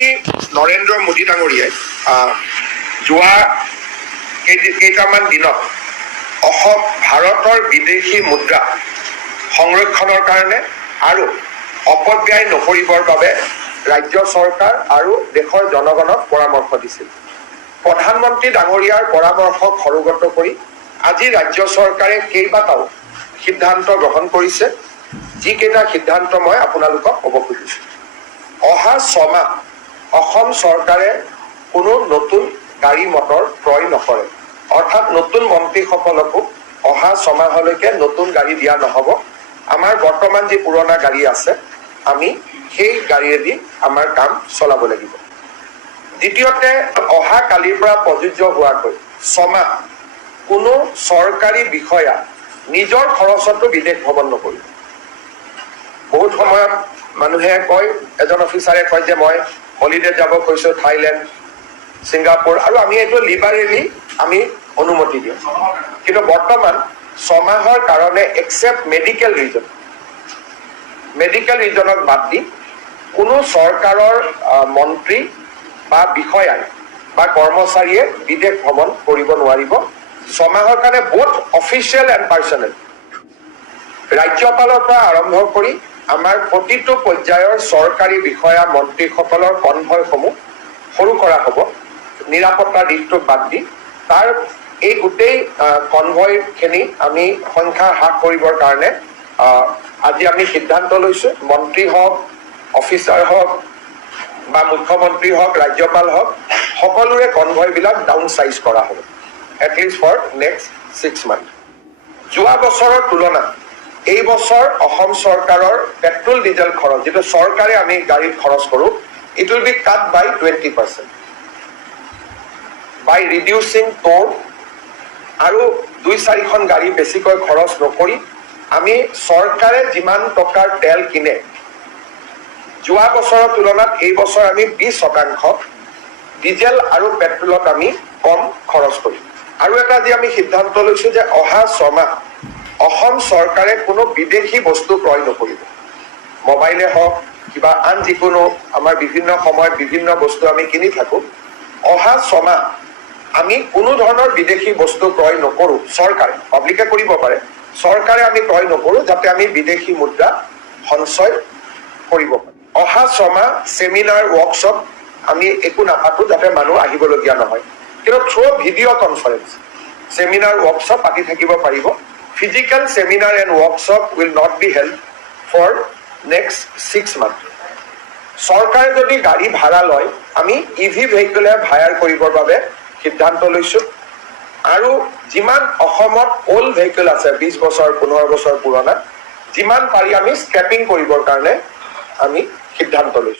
নৰেন্দ্ৰ মোদী ডাঙৰীয়াই যোৱা কেইটামান দিনত ভাৰতৰ বিদেশী মুদ্ৰা সংৰক্ষণৰ কাৰণে আৰু অপব্যয় নকৰিবৰ বাবে ৰাজ্য চৰকাৰ আৰু দেশৰ জনগণক পৰামৰ্শ দিছিল। প্ৰধানমন্ত্ৰী ডাঙৰীয়াৰ পৰামৰ্শক সৰুগত কৰি আজি ৰাজ্য চৰকাৰে কেইবাটাও সিদ্ধান্ত গ্ৰহণ কৰিছে, যিকেইটা সিদ্ধান্ত মই আপোনালোকক ক'ব খুজিছোঁ। অহা 6 মাহ অসম চৰকাৰে কোনো নতুন গাড়ী মটৰ ক্ৰয় নকৰে, অৰ্থাৎ নতুন মন্ত্ৰীসকলকো অহা 6 মাহলৈকে নতুন গাড়ী দিয়া নহ'ব। আমাৰ বৰ্তমান যি পুৰণা গাড়ী আছে আমি সেই গাড়ীয়েদি আমাৰ কাম চলাব লাগিব। দ্বিতীয়তে, অহা কালিৰ পৰা প্ৰযোজ্য হোৱাকৈ 6 মাহ কোনো চৰকাৰী বিষয়া নিজৰ খৰচতো বিদেশ ভ্ৰমণ নকৰিব। বহুত সময়ত মানুহে কয়, এজন অফিচাৰে কয় যে মই হলিডেত যাব কৈছোঁ থাইলেণ্ড, ছিংগাপুৰ, আৰু আমি এইটো লিবাৰেলি আমি অনুমতি দিওঁ। কিন্তু বৰ্তমান 6 মাহৰ কাৰণে এক্সেপ্ট মেডিকেল ৰিজনক বাদ দি কোনো চৰকাৰৰ মন্ত্ৰী বা বিষয়াই বা কৰ্মচাৰীয়ে বিদেশ ভ্ৰমণ কৰিব নোৱাৰিব। 6 মাহৰ কাৰণে বোথ অফিচিয়েল এণ্ড পাৰ্চনেল ৰাজ্যপালৰ পৰা আৰম্ভ কৰি আমাৰ প্ৰতিটো পৰ্যায়ৰ চৰকাৰী বিষয়া মন্ত্ৰীসকলৰ কনভয়সমূহ সৰু কৰা হ'ব, নিৰাপত্তা দিশটোক বাদ দি। তাৰ এই গোটেই কনভয়খিনি আমি সংখ্যা হ্ৰাস কৰিবৰ কাৰণে আজি আমি সিদ্ধান্ত লৈছোঁ। মন্ত্ৰী হওক, অফিচাৰ হওক বা মুখ্যমন্ত্ৰী হওক, ৰাজ্যপাল হওক, সকলোৰে কনভয়বিলাক ডাউন চাইজ কৰা হ'ব, এটলিষ্ট ফৰ নেক্সট 6 মান্থ। যোৱা বছৰৰ তুলনাত এই বছৰ অসম চৰকাৰৰ পেট্ৰল ডিজেল খৰচ, যিটো চৰকাৰে আমি গাড়ীত খৰচ কৰোঁ, it will be cut by 20% by reducing toll, আৰু 2-4খন গাড়ী বেছিকৈ খৰচ নকৰি আমি চৰকাৰে যিমান টকাৰ তেল কিনে যোৱা বছৰৰ তুলনাত এই বছৰ আমি 20% ডিজেল আৰু পেট্ৰলত আমি কম খৰচ কৰিম। আৰু এটা যি আমি সিদ্ধান্ত লৈছোঁ যে অহা 6 মাহ অসম চৰকাৰে কোনো বিদেশী বস্তু ক্ৰয় নকৰিব। মোবাইলে হওক, কিবা আন যিকোনো আমাৰ বিভিন্ন সময়ত বিভিন্ন বস্তু আমি কিনি থাকোঁ, অহা 6 মাহ আমি কোনো ধৰণৰ বিদেশী বস্তু ক্ৰয় নকৰোঁ। চৰকাৰে, পাব্লিকে কৰিব পাৰে, চৰকাৰে আমি ক্ৰয় নকৰোঁ, যাতে আমি বিদেশী মুদ্ৰা সঞ্চয় কৰিব পাৰোঁ। অহা 6 মাহ ছেমিনাৰ, ৱৰ্কশ্বপ আমি একো নাপাতোঁ, যাতে মানুহ আহিবলগীয়া নহয়। কিন্তু through video' conference seminar, workshop পাতি থাকিব পাৰিব। Physical seminar and workshop will not be held for next 6 months. চৰকাৰে যদি গাড়ী ভাড়া লয়, আমি EV ভেহিকলে হায়াৰ কৰিবৰ বাবে সিদ্ধান্ত লৈছোঁ। আৰু যিমান অসমত অল্ড ভেহিকল আছে, 20 বছৰ 15 বছৰ পুৰণা, যিমান পাৰি আমি স্ক্ৰেপিং কৰিবৰ কাৰণে আমি সিদ্ধান্ত লৈছোঁ।